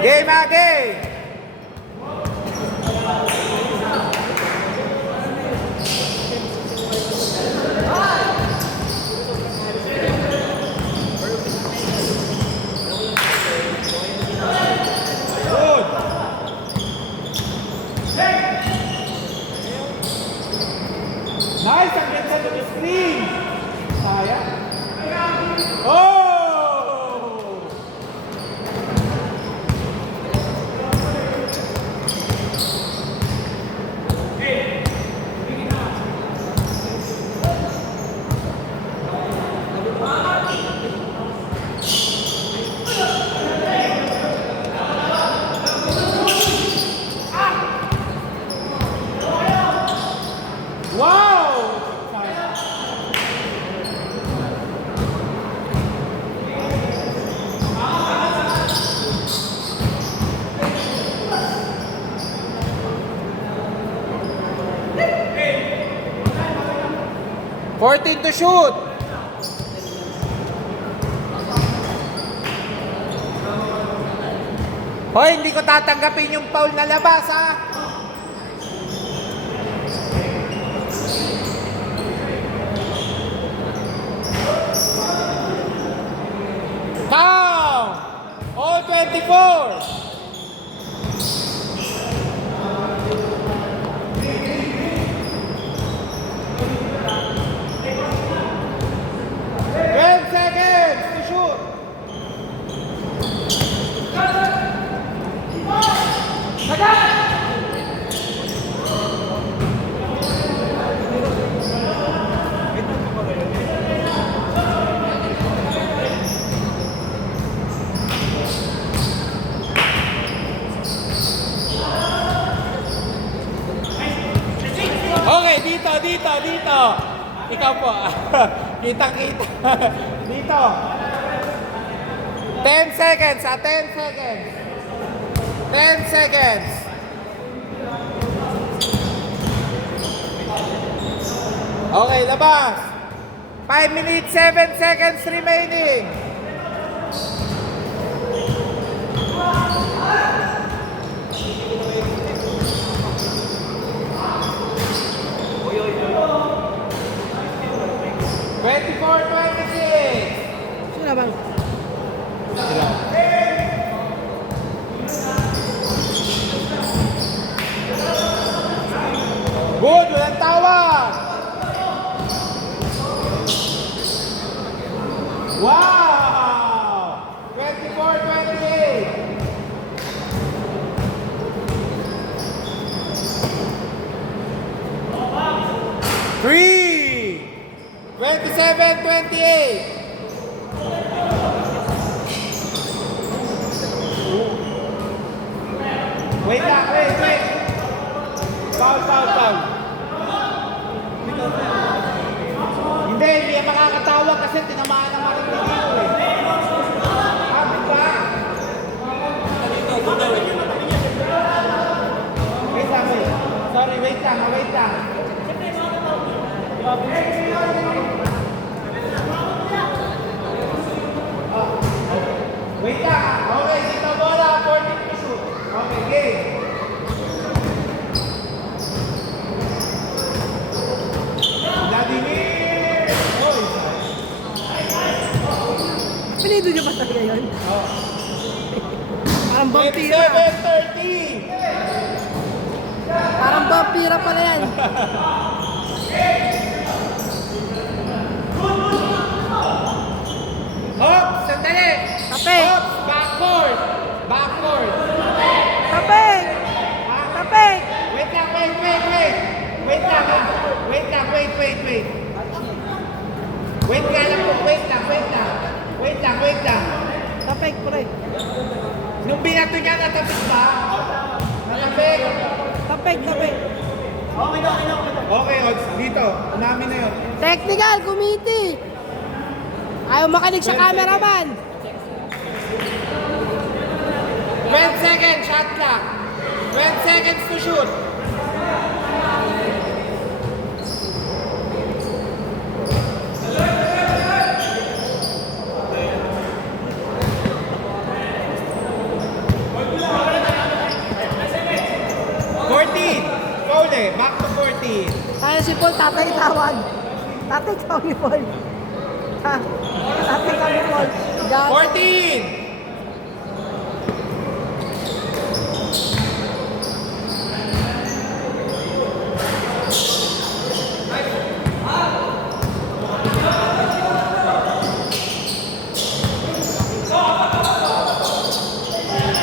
Game na, game! Good! Nice! Ang ganda ng screen! Sayang! Oh! Wow! 14 to shoot! Hoy, hindi ko tatanggapin yung foul na labas, ha? Count! All 24! Okay, dito. Ikaw po. Kitang-kita. Dito. 10 seconds, 10 seconds. 10 seconds. Okay, labas. 5 minutes, 7 seconds remaining. Sino bang? Good, walang tawag. Wow! 24-28. 3, 27-28. Wait lang, wait. Foul. Hindi yan makakatawag kasi tinamaan ng Marikina eh. Ba? Wait. Sorry, wait lang. Wait lang. Okay, dito bola, 14 to shoot. Okay, game. Vladimir! Oy! Pinido niyo ba talaga yun? Oh. Parang vampira. 27-30! Parang vampira pala yan. Hop! Sandali! Tapik! Hop! Backward! Tapik! Tapik! Wait lang. Wait lang. Wait lang. Tapik, pre. Nung binato niya, natapik ba? Natapik. Tapik. Okay, dito. Namin na yun. Technical, committee. Ayaw makinig sa cameraman. 12 seconds, shot clock. 12 seconds to shoot. back to 14. Kaya si Paul, tatay tawag. Tatay tawag ni Paul. Ha? Tatay tawag ni Paul. God. 14.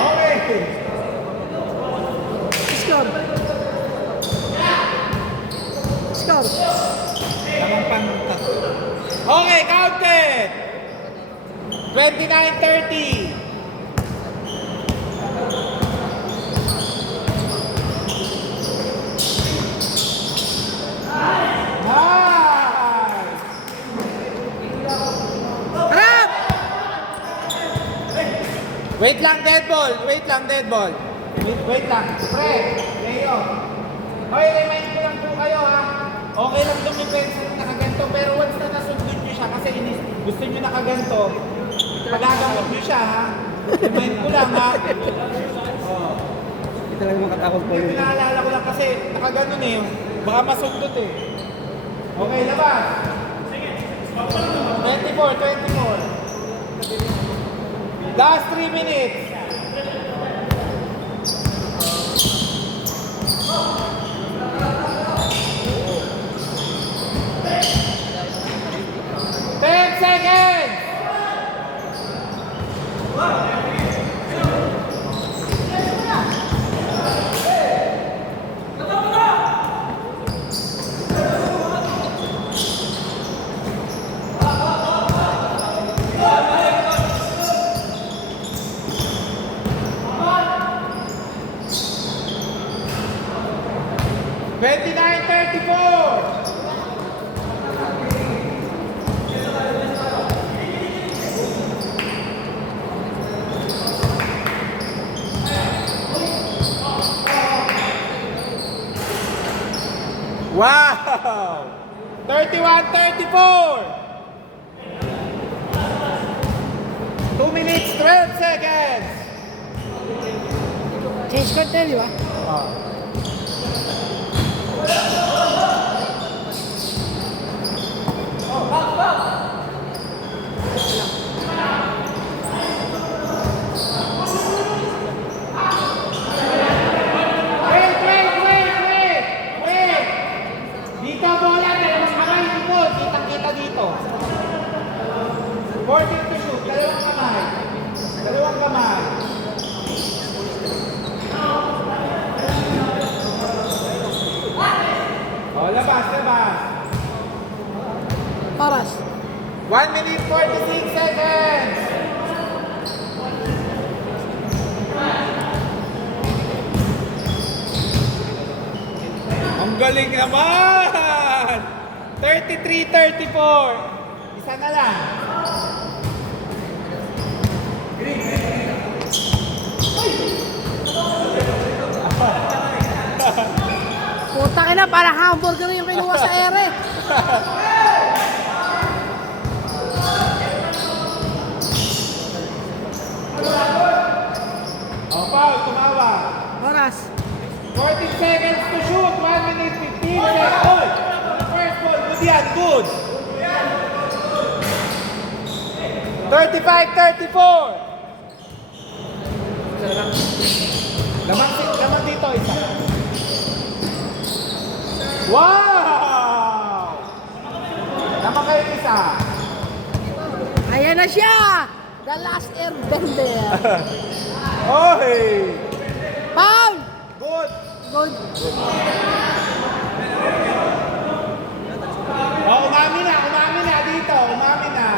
Okay. Score. Score. Lamang pang tatlo. Okay, counted. 29-30. Nice. Harap! Wait lang, dead ball. Wait lang, dead ball. Wait lang. Pre, Leo. Hoy, remind ko lang po kayo ha. Okay lang dumipensa ng nakaganto, pero once na nasundot nyo siya, kasi gusto nyo nakaganto, pagagamot nyo siya ha. Remind ko lang ha. Hindi talaga makatakot po yun. Pinaalala ko lang kasi nakaganon eh. Baka masundot eh. Okay, labas. 24. Last 3 minutes. Seconds! Twenty-nine, 34. Wow! 31-34! 2 minutes, 12 seconds! Change card tayo, di ba? Wait! Dito bola, dalawang kamay dito. Kitang-kita dito. 14 to shoot, dalawang kamay. Dalawang kamay. Oh, labas. Oras. 1 minute 46 seconds. Ang galing naman! 33-34. Isa na lang. Puta ka na, parang hamburger yung kinuha sa ere. Oh, foul, tumawa. Oras. 14 seconds to shoot. 1 minute 15 seconds. Oy! First ball, good yan, good. 35-34. Lamang dito, isa. Wow! Lamang kayo isa. Ayan na siya! The last airbender. Oy! Paul! Good. Good. Oh, umami na dito. Umami na.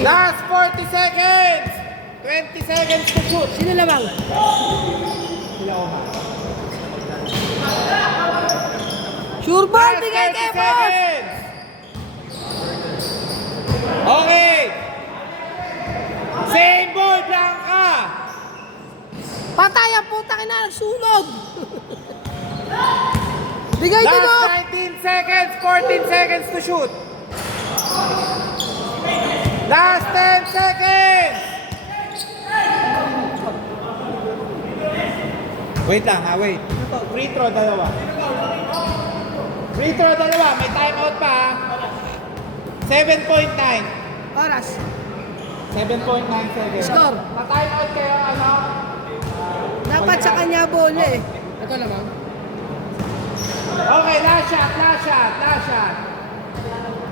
Last 40 seconds. 20 seconds to shoot. Sino lamang? Sila Oma. Sure ball, Last bigay 30 kay boss! seconds. Okay. Same ball, Blanca. Patay ang puta ka na, nagsunog! Bigay din o! Last 19 seconds, 14 seconds to shoot. Last 10 seconds! Wait lang ha, wait. Free throw dalawa. Free throw dalawa, may timeout pa ha. 7.9. Oras. 7.9 seconds. Score. Pa-timeout kayo, ano? Dapat sa kanya bola eh. Ito lamang. Okay, last shot, last shot, last shot.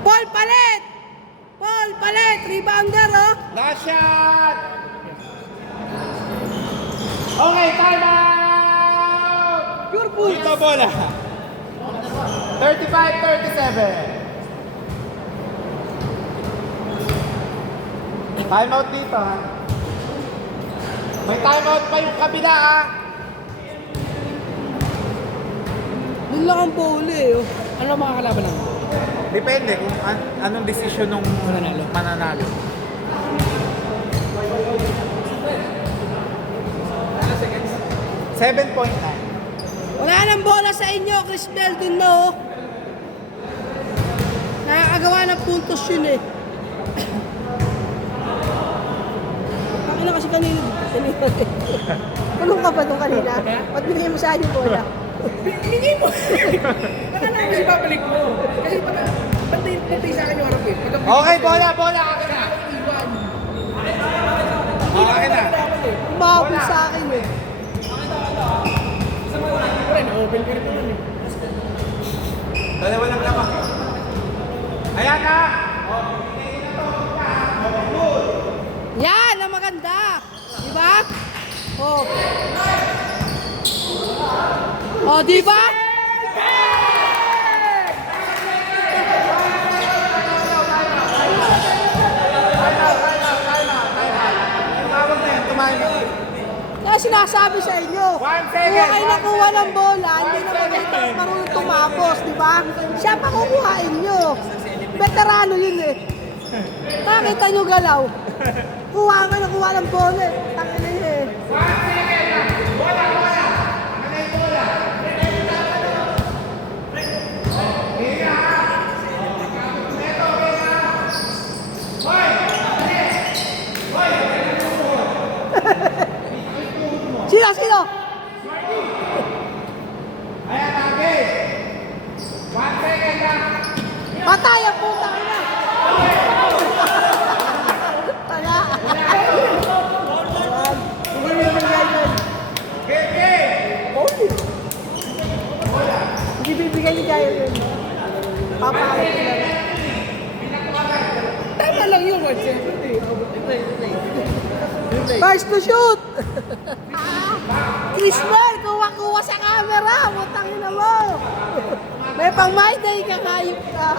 Paul Palet! Paul Palet! Rebounder oh! Last shot! Okay, time out! Pure ball! Dito bola. 35-37. Time out dito ha. May time out pa yung kabila ha. Doon lang ang bola eh oh. Ano mga kalaban lang? Depende kung anong desisyon ng Mananalo. mananalo. $7.9. Wala nang bola sa inyo, Chris Bell dun na oh. Nakakagawa ng puntos yun eh. Pakila kasi kanina. Kulong ka ba doon kanina? Ba't binigyan mo sa akin yung bola? Hindi mo! Nakala ko si babalik mo. Kasi pantay sa akin yung harap eh. Okay, bola, bola. Akin na. Akin na. Umahapon sa akin eh. Open ka rin po nun eh. Dalawa lang naman. Ayan na. Yan, ang maganda. Diba? Oh. Oh, diba? Tawag na yan, tumayo. Kaya sinasabi sa inyo, 1 second, kung kayo 1 nakuha ng second. bola, hindi naman kayo marunong tumapos, di ba? Siya pa kukuhain nyo. Veterano yun eh. Nakita nyo galaw. Kuha ka na kuha ng bola eh. Tangin na yun eh. Sino? Sino? Ayan, okay. 1 second lang. Patay ang puta ka na. Tala. Hindi mo naman ganyan. Keke. Hindi bibigyan ni Gayo yun. Papakawin ko lang. Tama lang yun, 170. First to shoot! Chris Bell, kuha-kuha sa camera. Butang ina mo. May pang my day ka, hayop ka.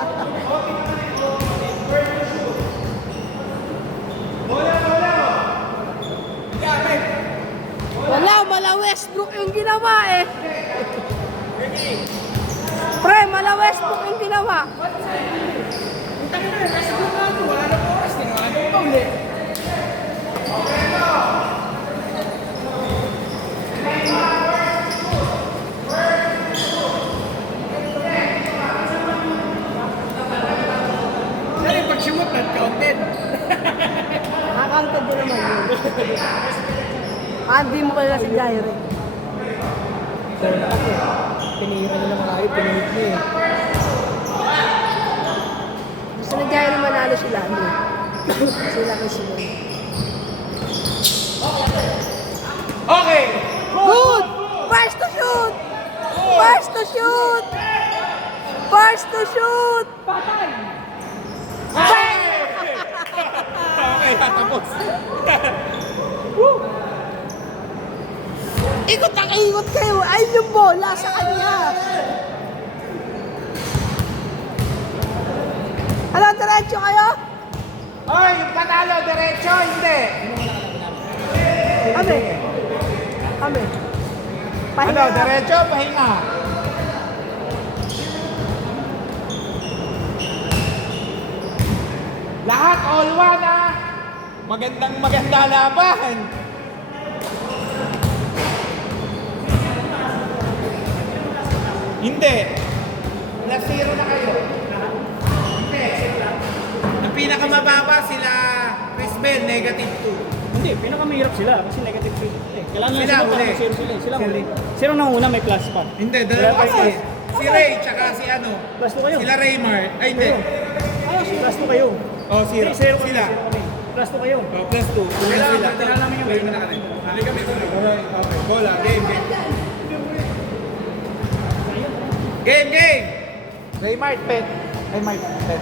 Wala, mala Westbrook yung ginawa eh. Pre, mala Westbrook yung ginawa. Wala na oras din. Wala na uli. Saan yung pag-shoot na counted? Nakakantad din naman yun. Hindi mo pala si Jairo. Pinira nyo naman kayo, pinunit nyo eh. Gusto na Jairo manalo sila. Ano? Sila kasi yun. Okay. Good! First to shoot! First to shoot! First to shoot! Patay! Okay, tapos. Ikot ang ikot kayo. Ay, yung bola sa kanya. Ano, diretso kayo? Oy, yung panalo, diretso, hindi. Kami. Kami. Ano, diretso, pahinga. Lahat, all one ah. Magandang maganda laban. Hindi. Plus 0 na kayo. Hindi. pinakamababa sila Chris Bell, negative 2. Hindi, pinakamahirap sila kasi negative 3. Kailangan Sila sila huli. zero sila. Sila huli. Sino nang una may plus pa? Hindi, dalawa Wala kasi. pa. Si Ray, tsaka si ano. Plus 2 kayo. Sila Raymar. Ay, hindi. Ah, plus 2 kayo. Oh, Hindi, zero kami, sila. zero kami. Plus 2 kayo. Oh, plus 2. Sila sila. Tira namin yung game. Alright, okay. Bola, game. Game, game. Raymar, pet. Raymar, pet.